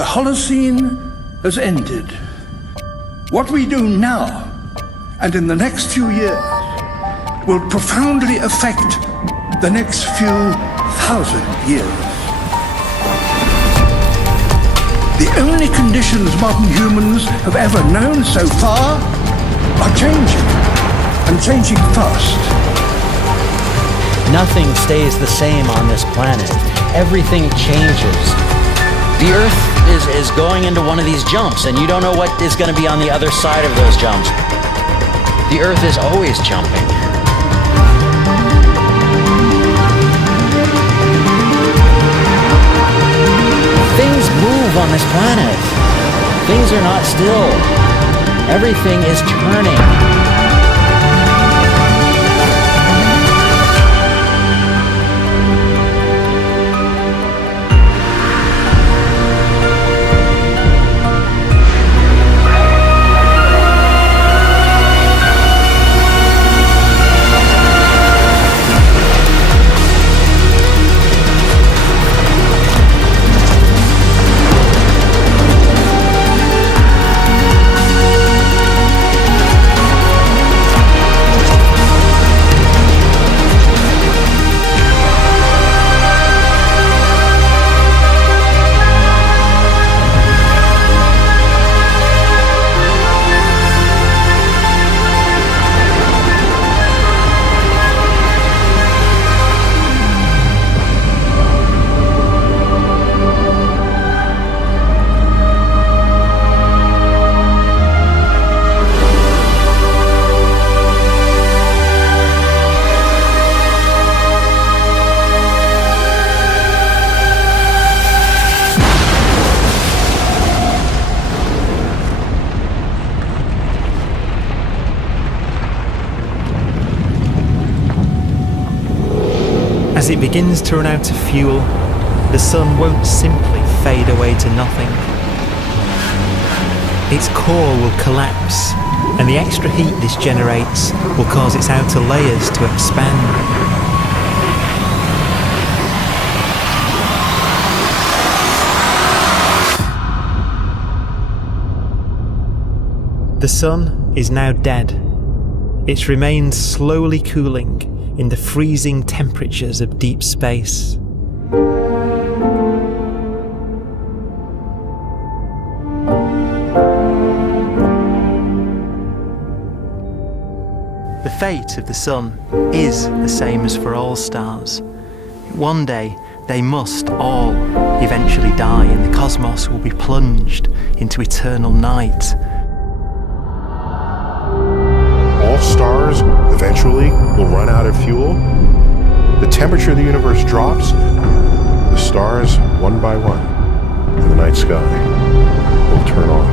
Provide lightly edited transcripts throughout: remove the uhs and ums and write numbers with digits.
The Holocene has ended. What we do now and in the next few years will profoundly affect the next few thousand years. The only conditions modern humans have ever known so far are changing, and changing fast. Nothing stays the same on this planet. Everything changes. The Earth is going into one of these jumps, and you don't know what is going to be on the other side of those jumps. The Earth is always jumping. Things move on this planet. Things are not still. Everything is turning. As it begins to run out of fuel, the sun won't simply fade away to nothing. Its core will collapse, and the extra heat this generates will cause its outer layers to expand. The sun is now dead. It remains slowly cooling in the freezing temperatures of deep space. The fate of the sun is the same as for all stars. One day they must all eventually die, and the cosmos will be plunged into eternal night. All stars eventually will run out of fuel. The temperature of the universe drops. The stars, one by one, in the night sky will turn off.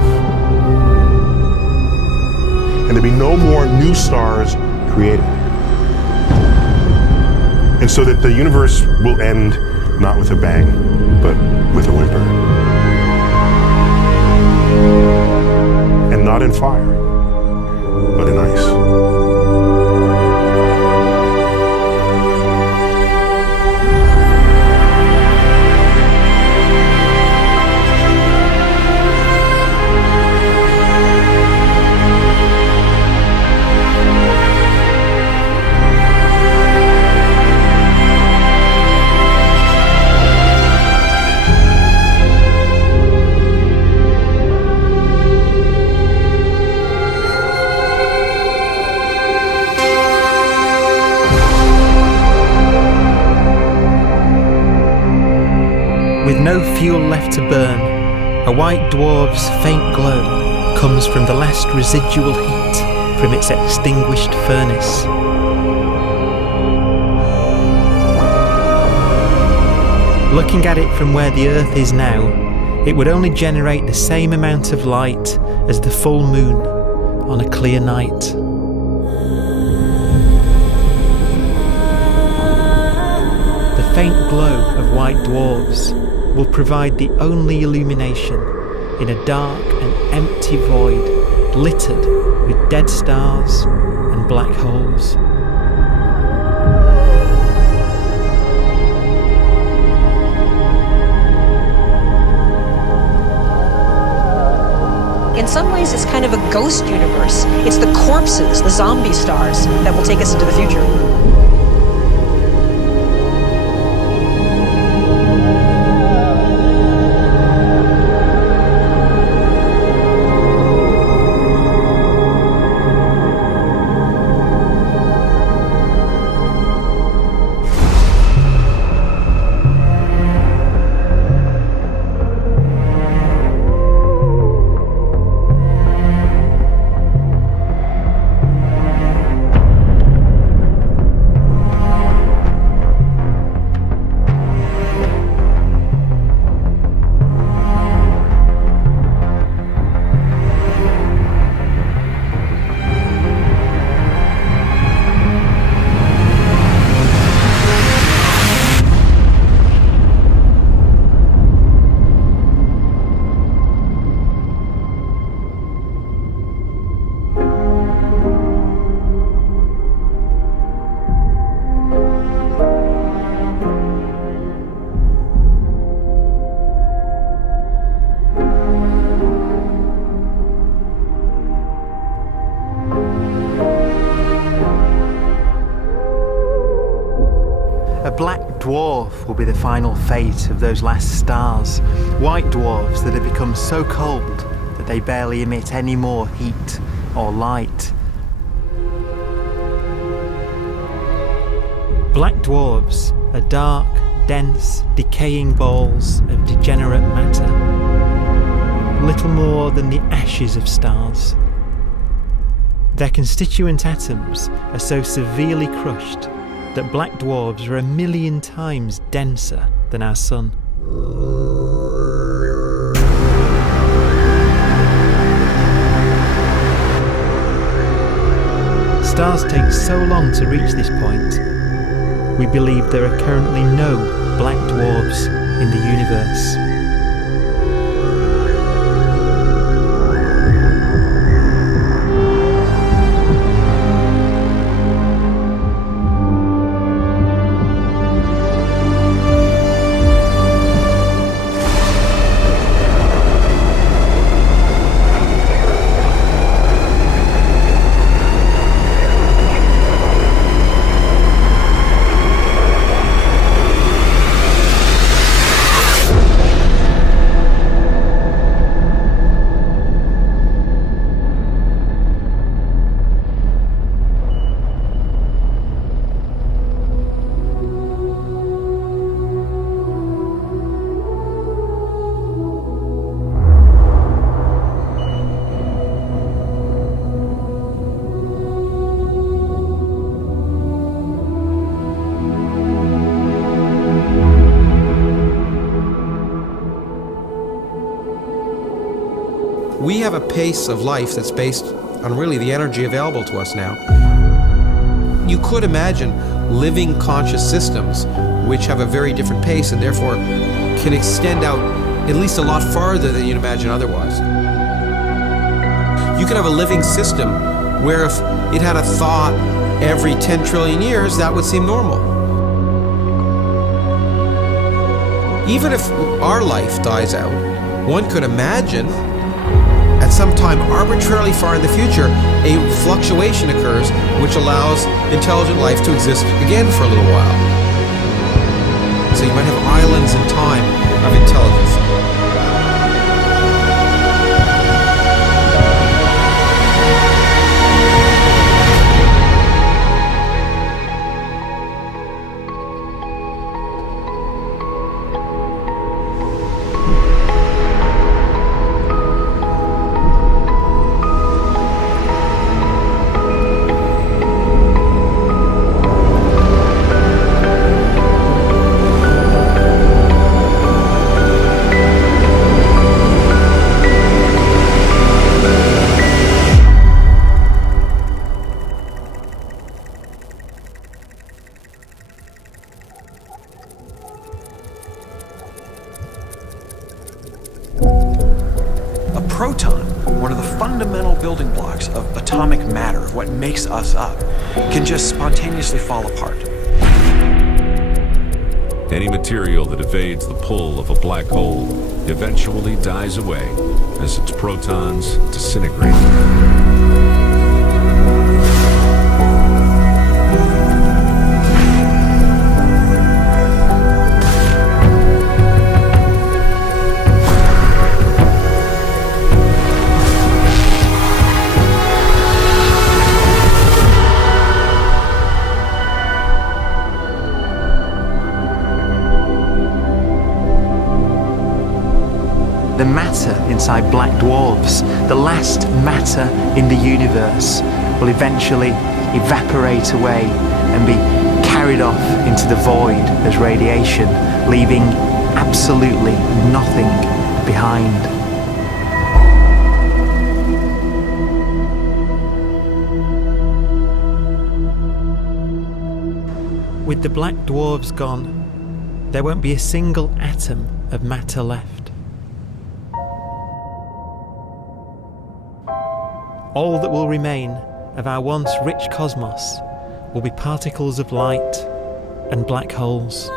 And there'll be no more new stars created. And so that the universe will end not with a bang, but with a whimper. And not in fire, but in ice. With no fuel left to burn, a white dwarf's faint glow comes from the last residual heat from its extinguished furnace. Looking at it from where the Earth is now, it would only generate the same amount of light as the full moon on a clear night. The faint glow of white dwarfs will provide the only illumination in a dark and empty void littered with dead stars and black holes. ways, it's kind of a ghost universe. It's the corpses, the zombie stars, that will take us into the future. A black dwarf will be the final fate of those last stars. White dwarfs that have become so cold that they barely emit any more heat or light. Black dwarfs are dark, dense, decaying balls of degenerate matter, little more than the ashes of stars. Their constituent atoms are so severely crushed that black dwarfs are 1,000,000 times denser than our sun. Stars take so long to reach this point, we believe there are currently no black dwarfs in the universe. We have a pace of life that's based on really the energy available to us now. You could imagine living conscious systems which have a very different pace and therefore can extend out at least a lot farther than you'd imagine otherwise. You could have a living system where if it had a thought every 10 trillion years, that would seem normal. Even if our life dies out, one could imagine at some time arbitrarily far in the future, a fluctuation occurs which allows intelligent life to exist again for a little while. So you might have islands in time of intelligence. Proton, one of the fundamental building blocks of atomic matter, of what makes us up, can just spontaneously fall apart. Any material that evades the pull of a black hole eventually dies away as its protons disintegrate. The matter inside black dwarfs, the last matter in the universe, will eventually evaporate away and be carried off into the void as radiation, leaving absolutely nothing behind. With the black dwarfs gone, there won't be a single atom of matter left. All that will remain of our once rich cosmos will be particles of light and black holes.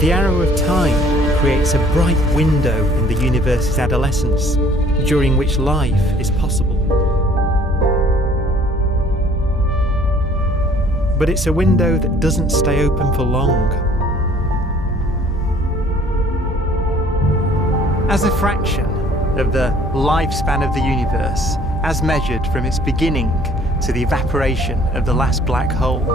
The arrow of time creates a bright window in the universe's adolescence, during which life is possible. But it's a window that doesn't stay open for long. As a fraction of the lifespan of the universe, as measured from its beginning to the evaporation of the last black hole,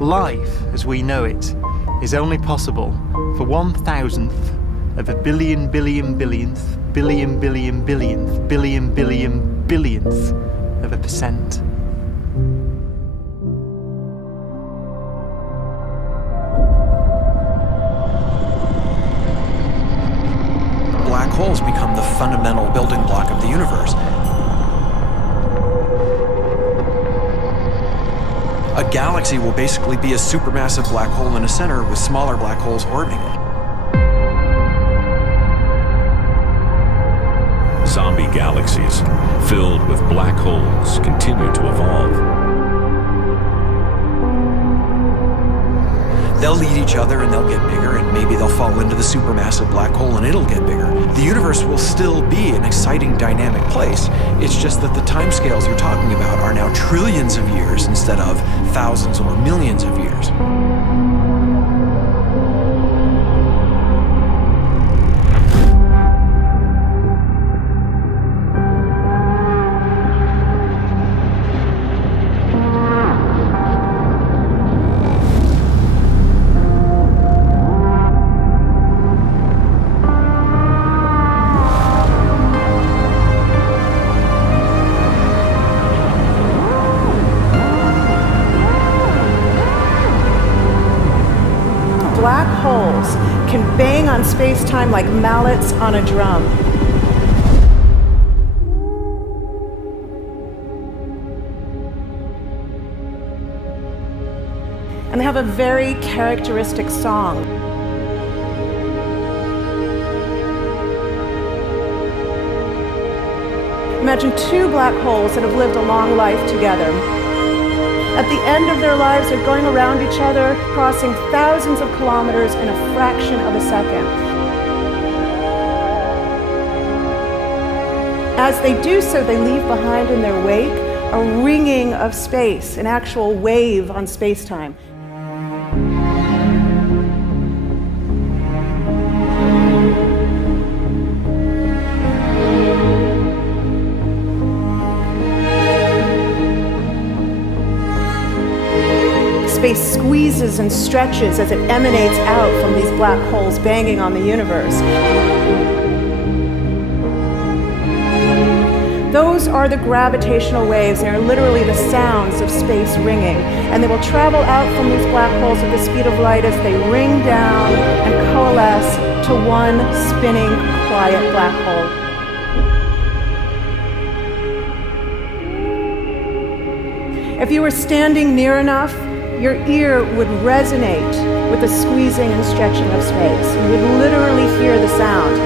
life, as we know it, is only possible for 1,000th of a billion billion billionth billion billion billionth billion billion billionth of a percent. Black holes become the fundamental building block of the universe. A galaxy will basically be a supermassive black hole in a center with smaller black holes orbiting it. Zombie galaxies filled with black holes continue to evolve. They'll eat each other and they'll get bigger, and maybe they'll fall into the supermassive black hole and it'll get bigger. The universe will still be an exciting, dynamic place. It's just that the timescales you're talking about are now trillions of years instead of thousands or millions of years. Black holes can bang on space-time like mallets on a drum. And they have a very characteristic song. Imagine two black holes that have lived a long life together. At the end of their lives, they're going around each other, crossing thousands of kilometers in a fraction of a second. As they do so, they leave behind in their wake a ringing of space, an actual wave on space-time. squeezes and stretches as it emanates out from these black holes banging on the universe. Those are the gravitational waves. They are literally the sounds of space ringing. And they will travel out from these black holes at the speed of light as they ring down and coalesce to one spinning, quiet black hole. If you were standing near enough, your ear would resonate with the squeezing and stretching of space. You would literally hear the sound.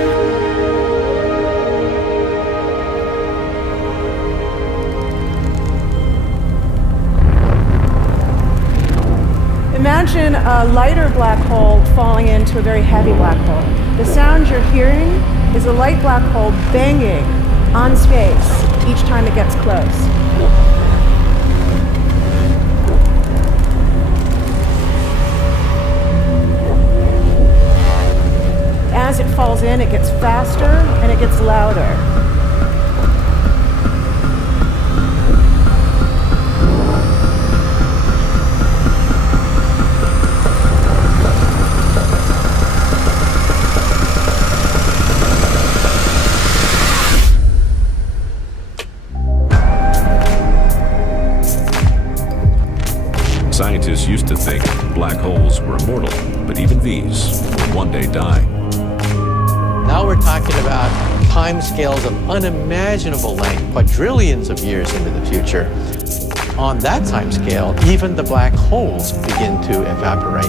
Imagine a lighter black hole falling into a very heavy black hole. The sound you're hearing is a light black hole banging on space each time it gets close. As it falls in, it gets faster and it gets louder. Scientists used to think black holes were immortal, but even these will one day die. Now we're talking about timescales of unimaginable length, quadrillions of years into the future. On that timescale, even the black holes begin to evaporate.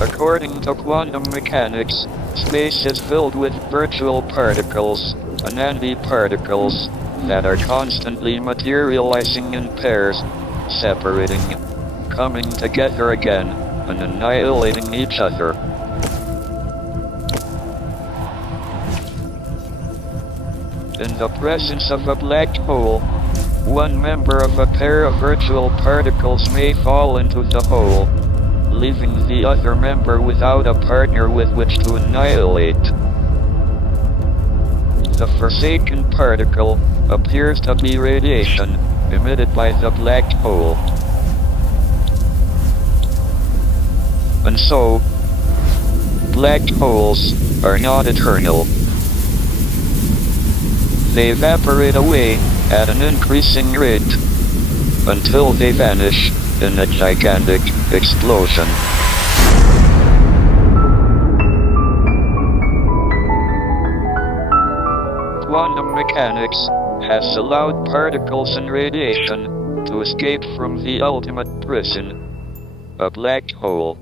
According to quantum mechanics, space is filled with virtual particles, antiparticles, that are constantly materializing in pairs, separating, coming together again, and annihilating each other. In the presence of a black hole, one member of a pair of virtual particles may fall into the hole, leaving the other member without a partner with which to annihilate. The forsaken particle appears to be radiation emitted by the black hole. And so, black holes are not eternal. They evaporate away at an increasing rate until they vanish in a gigantic explosion. Quantum mechanics has allowed particles and radiation to escape from the ultimate prison, a black hole.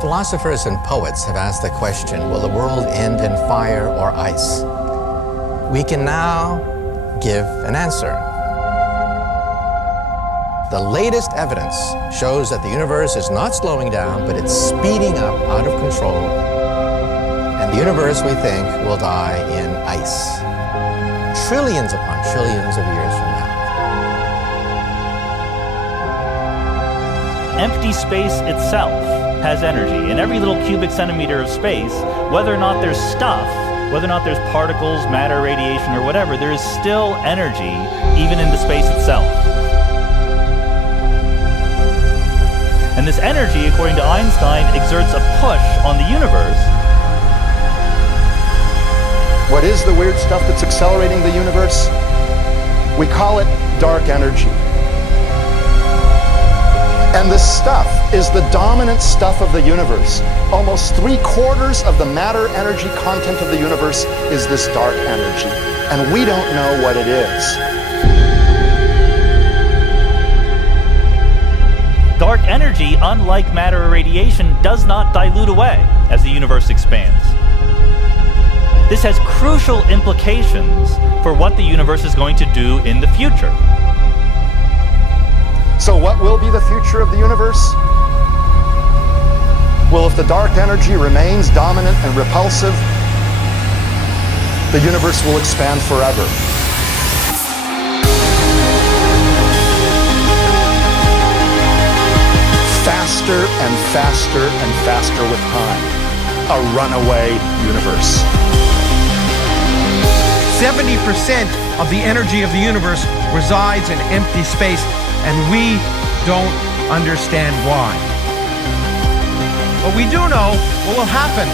Philosophers and poets have asked the question, will the world end in fire or ice? We can now give an answer. The latest evidence shows that the universe is not slowing down, but it's speeding up out of control. And the universe, we think, will die in ice. Trillions upon trillions of years from now. Empty space itself has energy. In every little cubic centimeter of space, whether or not there's stuff whether or not there's particles, matter, radiation, or whatever, there is still energy even in the space itself. And this energy, according to Einstein, exerts a push on the universe. What is the weird stuff that's accelerating the universe? We call it dark energy. And this stuff is the dominant stuff of the universe. Almost 3/4 of the matter-energy content of the universe is this dark energy. And we don't know what it is. Dark energy, unlike matter or radiation, does not dilute away as the universe expands. This has crucial implications for what the universe is going to do in the future. So what will be the future of the universe? Well, if the dark energy remains dominant and repulsive, the universe will expand forever. Faster and faster and faster with time. A runaway universe. 70% of the energy of the universe resides in empty space, and we don't understand why. But we do know what will happen.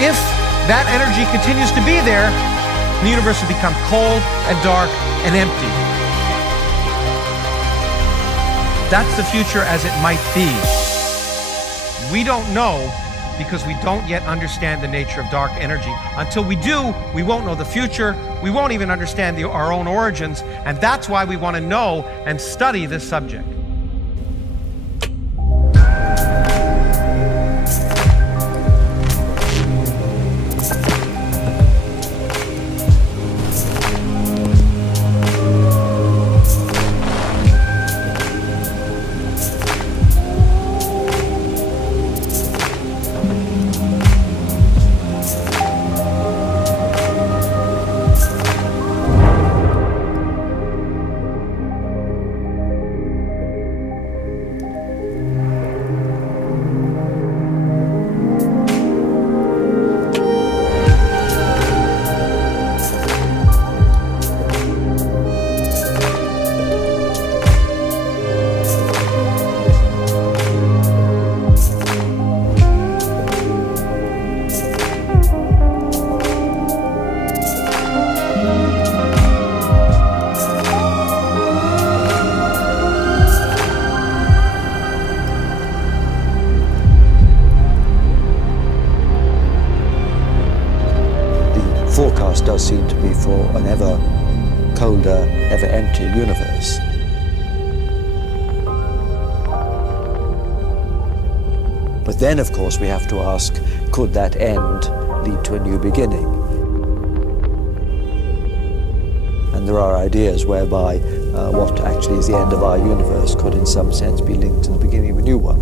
If that energy continues to be there, the universe will become cold and dark and empty. That's the future as it might be. We don't know because we don't yet understand the nature of dark energy. Until we do, we won't know the future. We won't even understand our own origins, and that's why we want to know and study this subject. Forecast does seem to be for an ever colder, ever emptier universe. But then, of course, we have to ask, could that end lead to a new beginning? And there are ideas whereby what actually is the end of our universe could in some sense be linked to the beginning of a new one.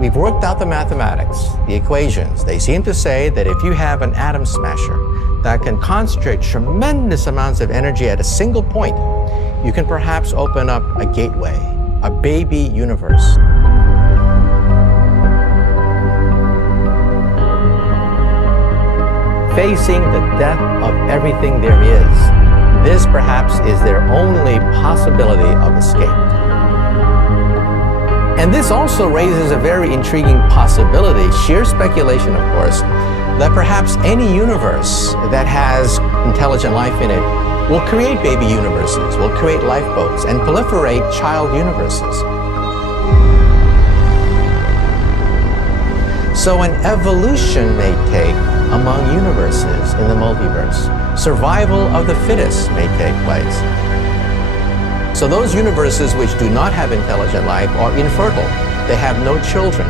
We've worked out the mathematics, the equations. They seem to say that if you have an atom smasher that can concentrate tremendous amounts of energy at a single point, you can perhaps open up a gateway, a baby universe. Facing the death of everything there is, this perhaps is their only possibility of escape. And this also raises a very intriguing possibility, sheer speculation of course, that perhaps any universe that has intelligent life in it will create baby universes, will create lifeboats, and proliferate child universes. So an evolution may take among universes in the multiverse. Survival of the fittest may take place. So those universes which do not have intelligent life are infertile. They have no children.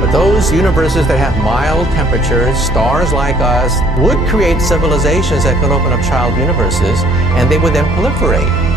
But those universes that have mild temperatures, stars like us, would create civilizations that could open up child universes, and they would then proliferate.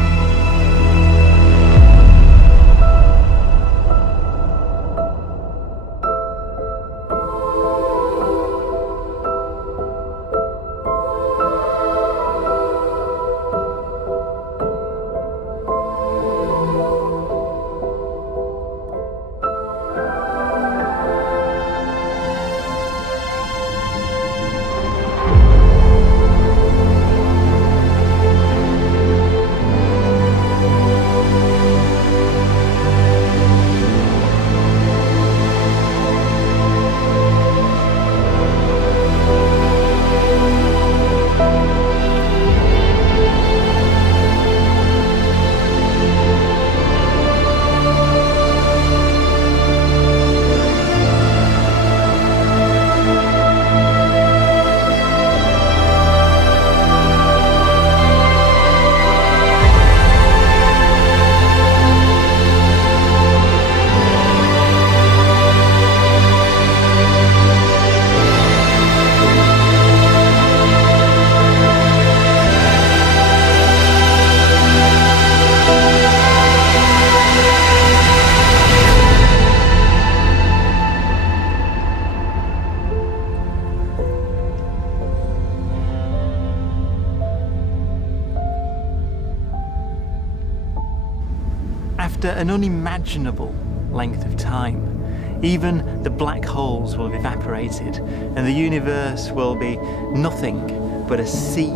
After an unimaginable length of time, even the black holes will have evaporated and the universe will be nothing but a sea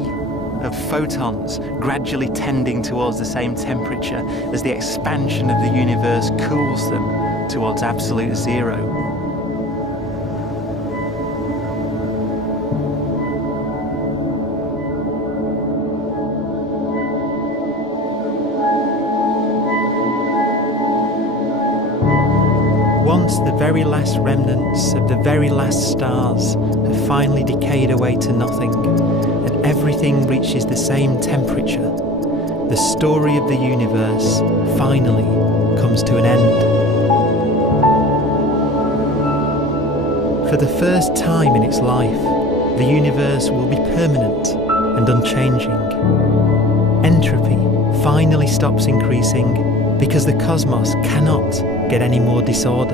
of photons gradually tending towards the same temperature as the expansion of the universe cools them towards absolute zero. Once the very last remnants of the very last stars have finally decayed away to nothing, and everything reaches the same temperature, the story of the universe finally comes to an end. For the first time in its life, the universe will be permanent and unchanging. Entropy finally stops increasing because the cosmos cannot get any more disordered.